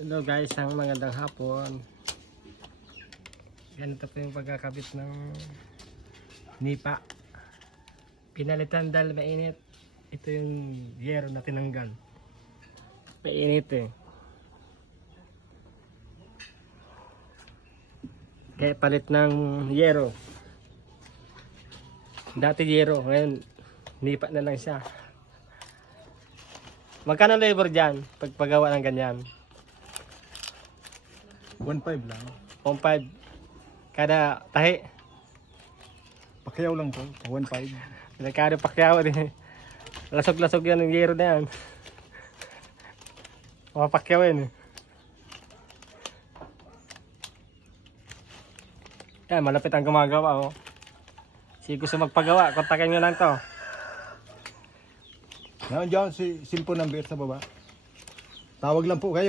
Hello guys, ang magandang hapon. Ganito po yung pagkakabit ng nipa. Pinalitan dahil mainit. Ito yung yero na tinanggal. Mainit eh. Kaya palit ng yero. Dati yero, ngayon nipa na lang siya. Magkano labor dyan pagpagawa ng ganyan? 1.5 lang. 1.5 kada tahi. Pakyaw lang to. 1.5. Kada pakyaw din. Lasog-lasog yan ng yero na yan. Mapakyaw yan eh. Yan, malapit ang gumagawa oh. Si gusto magpagawa, kontakin nyo lang to. Nandiyan si cellphone number sa baba. Tawag lang po kayo.